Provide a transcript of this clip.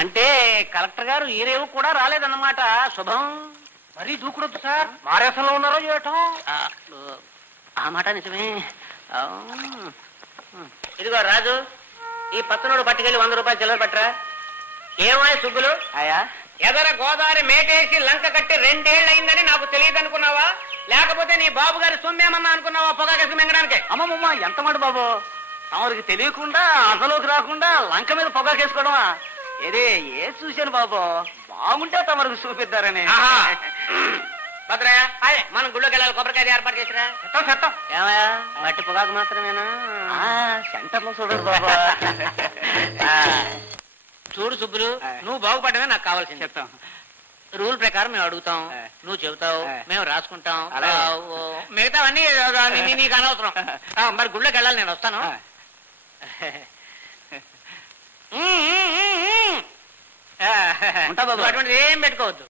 అంటే కలెక్టర్ గారు ఈ రేవు కూడా రాలేదన్నమాట. శుభం. మరీ దూకుడొద్దు సార్, మారేసంలో ఉన్నారో చేయటం. ఆ మాట నిజమే. ఇదిగో రాజు, ఈ పచ్చనోడు పట్టుకెళ్ళి 100 రూపాయలు చిల్లర పట్టరా. ఏమాయ సుబ్బులు, ఆయా ఎదర గోదావరి మేటేసి లంక కట్టి 2 ఏళ్ళు అయిందని నాకు తెలియదు అనుకున్నావా? లేకపోతే నీ బాబు గారి సొమ్మేమన్నా అనుకున్నావా పొగాకేసి మింగడానికి? అమ్మమ్మ ఎంత మాట బాబు, తమరికి తెలియకుండా అసలోకి రాకుండా లంక మీద పొగాకేసుకోవడమా? ఏదే ఏ చూశాను బాబు, బాగుంటే తమరికి చూపిద్దారని. భద్రయ్య, మనం గుళ్ళోకి వెళ్ళాలి, కొబ్బరికాయ ఏర్పాటు చేసిరా. చెత్తం ఏమయ్యా, మట్టి పొగాకు మాత్రమేనా? సెంటర్ లో చూడరు బాబు. చూడు సుబ్బులు, నువ్వు బాగుపడమే నాకు కావాల్సింది. చెప్తాం. రూల్ ప్రకారం మేము అడుగుతాం, నువ్వు చెబుతావు, మేము రాసుకుంటాం. మిగతావన్నీ నీకు అనవసరం. మరి గుళ్ళోకి వెళ్ళాలి, నేను వస్తాను. ఉంటా బాబు. అటువంటిది ఏం పెట్టుకోవద్దు.